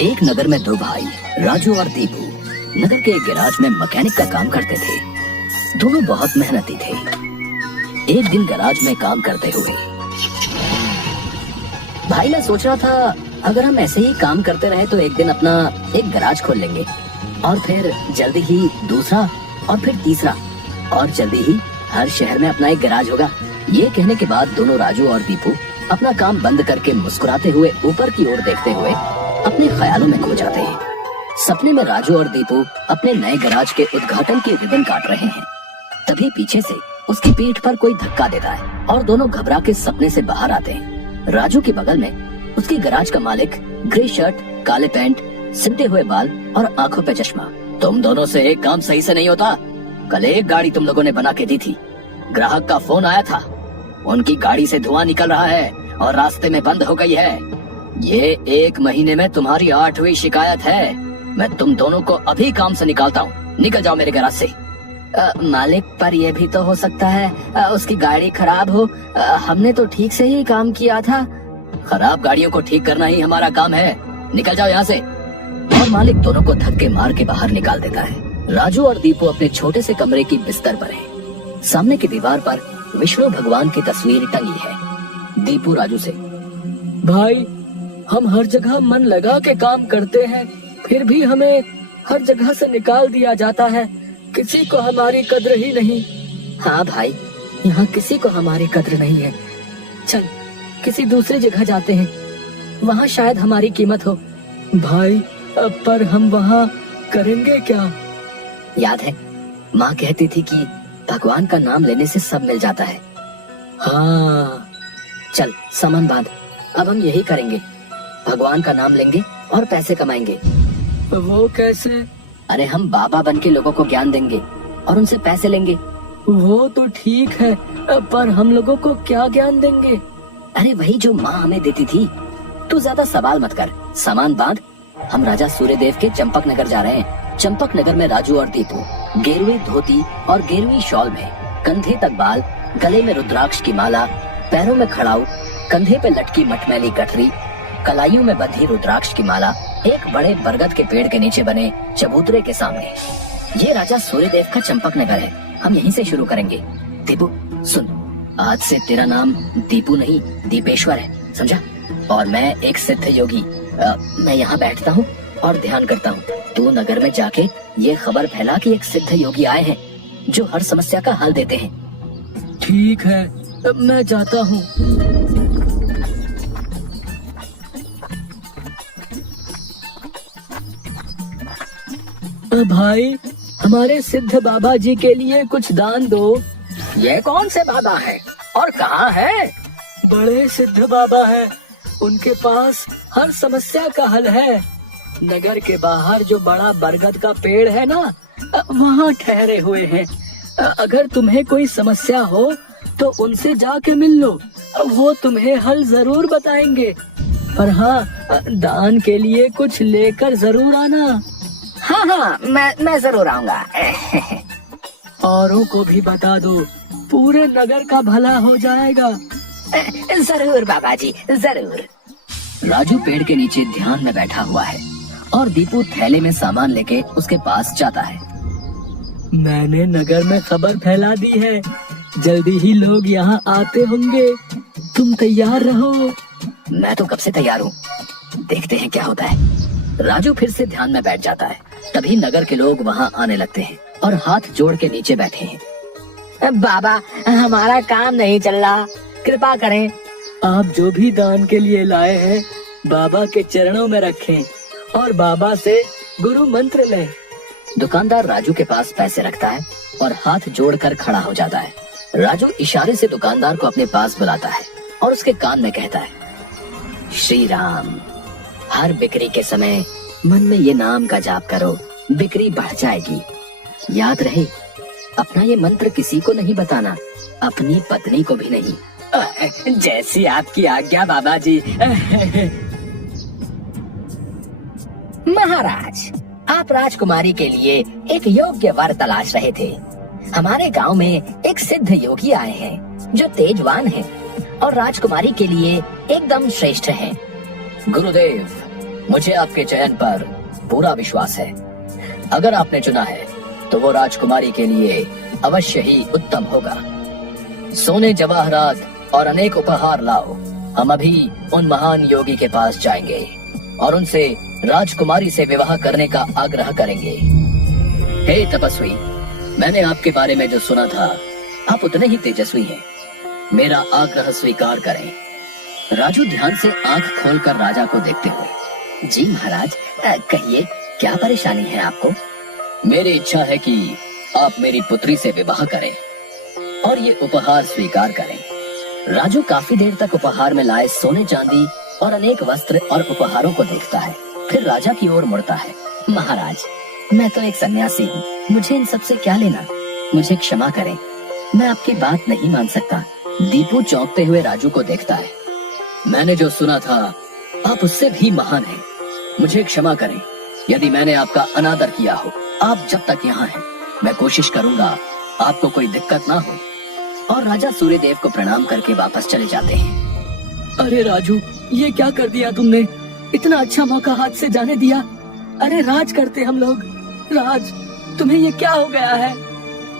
एक नगर में दो भाई राजू और दीपू नगर के एक गैराज में मैकेनिक का काम करते थे। दोनों बहुत मेहनती थे। एक दिन गैराज में काम करते हुए भाई मैं सोच रहा था अगर हम ऐसे ही काम करते रहे तो एक दिन अपना एक गैराज खोल लेंगे और फिर जल्दी ही दूसरा और फिर तीसरा और जल्दी ही हर शहर में अपना एक गैराज होगा। ये कहने के बाद दोनों राजू और दीपू अपना काम बंद करके मुस्कुराते हुए ऊपर की ओर देखते हुए अपने ख्यालों में खो जाते हैं। सपने में राजू और दीपू अपने नए गैराज के उद्घाटन की रिबन काट रहे हैं। तभी पीछे से उसकी पीठ पर कोई धक्का देता है और दोनों घबरा के सपने से बाहर आते हैं। राजू के बगल में उसकी गैराज का मालिक ग्रे शर्ट, काले पैंट, सिमटे हुए बाल और आंखों पे चश्मा। तुम दोनों से एक काम सही से नहीं होता। कल एक गाड़ी तुम लोगों ने बना के दी थी। ग्राहक का फोन आया था, उनकी गाड़ी से धुआं निकल रहा है और रास्ते में बंद हो गई है। ये 1 महीने में तुम्हारी 8वीं शिकायत है। मैं तुम दोनों को अभी काम से निकालता हूँ। निकल जाओ मेरे गैराज से। मालिक, पर यह भी तो हो सकता है उसकी गाड़ी खराब हो। हमने तो ठीक से ही काम किया था। खराब गाड़ियों को ठीक करना ही हमारा काम है। निकल जाओ यहाँ से। और मालिक दोनों को धक्के मार के बाहर निकाल देता है। राजू और दीपू अपने छोटे से कमरे की बिस्तर पर हैं। सामने की दीवार पर विष्णु भगवान की तस्वीर टंगी है। दीपू राजू से, भाई हम हर जगह मन लगा के काम करते हैं, फिर भी हमें हर जगह से निकाल दिया जाता है। किसी को हमारी कद्र ही नहीं। हाँ भाई, यहाँ किसी को हमारी कद्र नहीं है। चल किसी दूसरी जगह जाते हैं, वहाँ शायद हमारी कीमत हो। भाई पर हम वहाँ करेंगे क्या? याद है माँ कहती थी कि भगवान का नाम लेने से सब मिल जाता है। हाँ चल सामान बांध, अब हम यही करेंगे। भगवान का नाम लेंगे और पैसे कमाएंगे। वो कैसे? अरे हम बाबा बन के लोगों को ज्ञान देंगे और उनसे पैसे लेंगे। वो तो ठीक है, पर हम लोगों को क्या ज्ञान देंगे? अरे वही जो माँ हमें देती थी। तू ज्यादा सवाल मत कर, सामान बांध। हम राजा सूर्यदेव के चंपक नगर जा रहे हैं। चंपक नगर में राजू और दीपू गेरुई धोती और गेरुई शॉल में, कंधे तक बाल, गले में रुद्राक्ष की माला, पैरों में खड़ाऊ, कंधे पे लटकी मटमैली गठरी, कलाइयों में बंधी रुद्राक्ष की माला, एक बड़े बरगद के पेड़ के नीचे बने चबूतरे के सामने। ये राजा सूर्यदेव का चंपक नगर है। हम यहीं से शुरू करेंगे। दीपू सुन, आज से तेरा नाम दीपू नहीं दीपेश्वर है, समझा? और मैं एक सिद्ध योगी। मैं यहाँ बैठता हूँ और ध्यान करता हूँ। तू नगर में जाके ये खबर फैला कि एक सिद्ध योगी आए हैं जो हर समस्या का हल देते हैं। ठीक है, मैं जाता हूँ। भाई हमारे सिद्ध बाबा जी के लिए कुछ दान दो। ये कौन से बाबा है और कहाँ है? बड़े सिद्ध बाबा है, उनके पास हर समस्या का हल है। नगर के बाहर जो बड़ा बरगद का पेड़ है ना, वहाँ ठहरे हुए हैं। अगर तुम्हें कोई समस्या हो तो उनसे जाके मिल लो, वो तुम्हें हल जरूर बताएंगे। पर हाँ, दान के लिए कुछ लेकर जरूर आना। हाँ, मैं जरूर आऊंगा। औरों को भी बता दो, पूरे नगर का भला हो जाएगा। जरूर बाबा जी, जरूर। राजू पेड़ के नीचे ध्यान में बैठा हुआ है और दीपू थैले में सामान लेके उसके पास जाता है। मैंने नगर में खबर फैला दी है, जल्दी ही लोग यहाँ आते होंगे। तुम तैयार रहो। मैं तो कब से तैयार हूँ, देखते हैं क्या होता है। राजू फिर से ध्यान में बैठ जाता है। तभी नगर के लोग वहाँ आने लगते हैं और हाथ जोड़ के नीचे बैठे हैं। बाबा, हमारा काम नहीं चल रहा, कृपा करें। आप जो भी दान के लिए लाए हैं बाबा के चरणों में रखें और बाबा से गुरु मंत्र लें। दुकानदार राजू के पास पैसे रखता है और हाथ जोड़कर खड़ा हो जाता है। राजू इशारे से दुकानदार को अपने पास बुलाता है और उसके कान में कहता है, श्री राम, हर बिक्री के समय मन में ये नाम का जाप करो, बिक्री बढ़ जाएगी। याद रहे, अपना ये मंत्र किसी को नहीं बताना, अपनी पत्नी को भी नहीं। जैसी आपकी आज्ञा बाबा जी। महाराज, आप राजकुमारी के लिए एक योग्य वर तलाश रहे थे। हमारे गांव में एक सिद्ध योगी आए हैं जो तेजवान हैं और राजकुमारी के लिए एकदम श्रेष्ठ हैं। गुरुदेव, मुझे आपके चयन पर पूरा विश्वास है। अगर आपने चुना है तो वो राजकुमारी के लिए अवश्य ही उत्तम होगा। सोने जवाहरात और अनेक उपहार लाओ। हम अभी उन महान योगी के पास जाएंगे और उनसे राजकुमारी से विवाह करने का आग्रह करेंगे। हे तपस्वी, मैंने आपके बारे में जो सुना था, आप उतने ही तेजस्वी हैं। मेरा आग्रह स्वीकार करें। राजू ध्यान से आंख खोलकर राजा को देखते हुए, जी महाराज, कहिए क्या परेशानी है आपको? मेरी इच्छा है कि आप मेरी पुत्री से विवाह करें और ये उपहार स्वीकार करें। राजू काफी देर तक उपहार में लाए सोने चांदी और अनेक वस्त्र और उपहारों को देखता है, फिर राजा की ओर मुड़ता है। महाराज, मैं तो एक सन्यासी हूँ, मुझे इन सब से क्या लेना? मुझे क्षमा करें, मैं आपकी बात नहीं मान सकता। दीपू चौंकते हुए राजू को देखता है। मैंने जो सुना था, आप उससे भी महान हैं। मुझे क्षमा करें यदि मैंने आपका अनादर किया हो। आप जब तक यहाँ हैं, मैं कोशिश करूंगा आपको कोई दिक्कत ना हो। और राजा सूर्यदेव को प्रणाम करके वापस चले जाते हैं। अरे राजू, ये क्या कर दिया तुमने? इतना अच्छा मौका हाथ से जाने दिया। अरे राज करते हम लोग। राज, तुम्हें ये क्या हो गया है?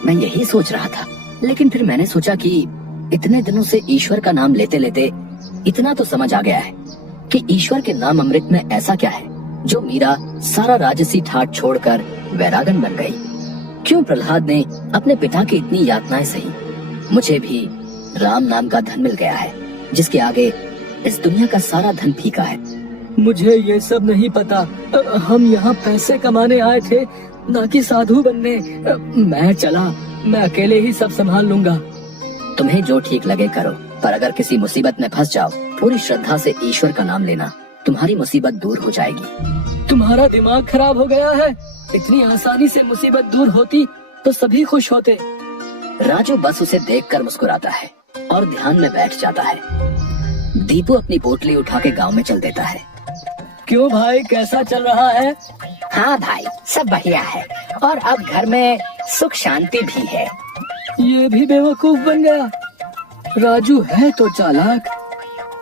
मैं यही सोच रहा था, लेकिन फिर मैंने सोचा कि इतने दिनों से ईश्वर का नाम लेते लेते इतना तो समझ आ गया है कि ईश्वर के नाम अमृत में ऐसा क्या है जो मीरा सारा राजसी ठाट छोड़कर वैरागन बन गई। क्यों प्रहलाद ने अपने पिता की इतनी यातनाएं सही? मुझे भी राम नाम का धन मिल गया है, जिसके आगे इस दुनिया का सारा धन फीका है। मुझे ये सब नहीं पता। हम यहाँ पैसे कमाने आए थे, ना कि साधु बनने। मैं चला, मैं अकेले ही सब संभाल लूंगा। तुम्हें जो ठीक लगे करो, पर अगर किसी मुसीबत में फंस जाओ, पूरी श्रद्धा से ईश्वर का नाम लेना, तुम्हारी मुसीबत दूर हो जाएगी। तुम्हारा दिमाग खराब हो गया है? इतनी आसानी से मुसीबत दूर होती तो सभी खुश होते। राजू बस उसे देखकर मुस्कुराता है और ध्यान में बैठ जाता है। दीपू अपनी पोटली उठा के गाँव में चल देता है। क्यों भाई, कैसा चल रहा है? हाँ भाई, सब बढ़िया है और अब घर में सुख शांति भी है। ये भी बेवकूफ बन गया। राजू है तो चालाक।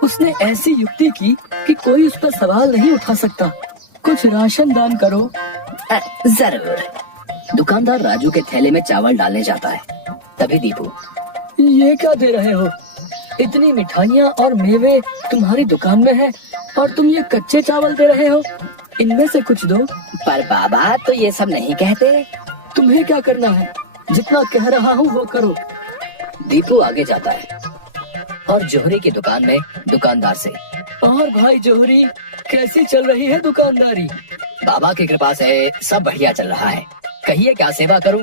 उसने ऐसी युक्ति की कि कोई उस पर सवाल नहीं उठा सकता। कुछ राशन दान करो। जरूर। दुकानदार राजू के थैले में चावल डालने जाता है। तभी दीपू, ये क्या दे रहे हो? इतनी मिठाइयाँ और मेवे तुम्हारी दुकान में है और तुम ये कच्चे चावल दे रहे हो? इनमें से कुछ दो। पर बाबा तो ये सब नहीं कहते। तुम्हें क्या करना है? जितना कह रहा हूँ वो करो। दीपू आगे जाता है और जोहरी की दुकान में दुकानदार से, और भाई जोहरी, कैसी चल रही है दुकानदारी? बाबा की कृपा से सब बढ़िया चल रहा है। कहिए क्या सेवा करूं?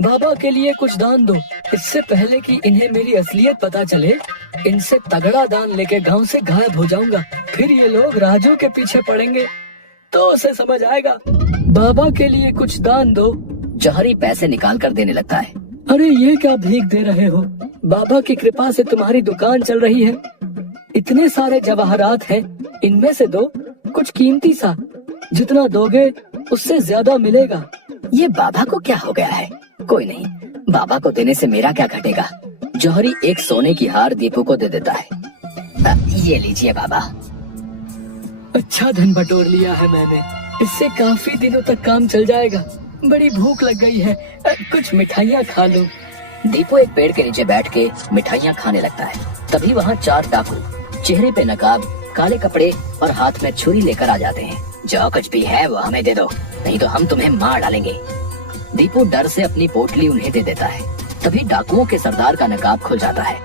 बाबा के लिए कुछ दान दो। इससे पहले कि इन्हें मेरी असलियत पता चले, इनसे तगड़ा दान लेके गांव से गायब हो जाऊंगा। फिर ये लोग राजू के पीछे पड़ेंगे तो उसे समझ आएगा। बाबा के लिए कुछ दान दो। जोहरी पैसे निकाल कर देने लगता है। अरे ये क्या भीख दे रहे हो? बाबा की कृपा से तुम्हारी दुकान चल रही है। इतने सारे जवाहरात हैं, इनमें से दो कुछ कीमती सा। जितना दोगे उससे ज्यादा मिलेगा। ये बाबा को क्या हो गया है? कोई नहीं, बाबा को देने से मेरा क्या घटेगा। जोहरी एक सोने की हार दीपू को दे देता है। ये लीजिए बाबा। अच्छा धन बटोर लिया है मैंने। इससे काफी दिनों तक काम चल जाएगा। बड़ी भूख लग गई है, कुछ मिठाइयाँ खा लो। दीपू एक पेड़ के नीचे बैठ के मिठाइयाँ खाने लगता है। तभी वहाँ 4 डाकू, चेहरे पे नकाब, काले कपड़े और हाथ में छुरी लेकर आ जाते हैं। जो कुछ भी है वो हमें दे दो, नहीं तो हम तुम्हें मार डालेंगे। दीपू डर से अपनी पोटली उन्हें दे देता है। तभी डाकुओं के सरदार का नकाब खुल जाता है।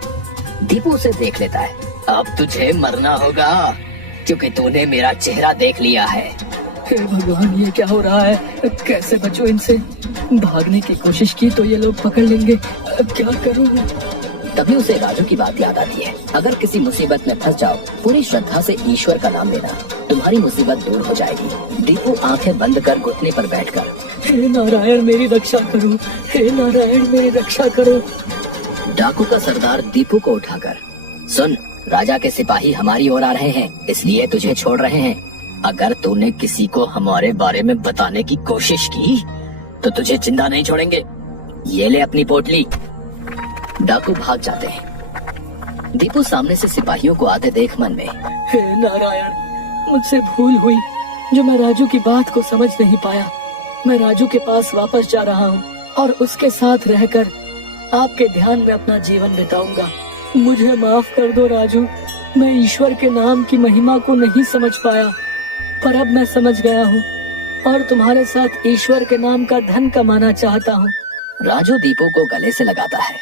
दीपू उसे देख लेता है। अब तुझे मरना होगा, क्योंकि तूने मेरा चेहरा देख लिया है। हे भगवान, ये क्या हो रहा है? कैसे बचूं इनसे? भागने की कोशिश की तो ये लोग पकड़ लेंगे। क्या करूं? तभी उसे राजू की बात याद आती है। अगर किसी मुसीबत में फंस जाओ, पूरी श्रद्धा से ईश्वर का नाम लेना, तुम्हारी मुसीबत दूर हो जाएगी। दीपू आंखें बंद कर घुटने पर बैठकर, हे नारायण मेरी रक्षा करो, हे नारायण मेरी रक्षा करो। डाकू का सरदार दीपू को उठाकर, सुन, राजा के सिपाही हमारी ओर आ रहे हैं, इसलिए तुझे छोड़ रहे हैं। अगर तूने किसी को हमारे बारे में बताने की कोशिश की तो तुझे जिंदा नहीं छोड़ेंगे। ये ले अपनी पोटली। डाकू भाग जाते हैं। दीपू सामने से सिपाहियों को आते देख मन में, हे नारायण, मुझसे भूल हुई, जो मैं राजू की बात को समझ नहीं पाया। मैं राजू के पास वापस जा रहा हूँ और उसके साथ रहकर आपके ध्यान में अपना जीवन बिताऊंगा। मुझे माफ कर दो राजू, मैं ईश्वर के नाम की महिमा को नहीं समझ पाया, पर अब मैं समझ गया हूँ और तुम्हारे साथ ईश्वर के नाम का धन कमाना चाहता हूँ। राजू दीपू को गले से लगाता है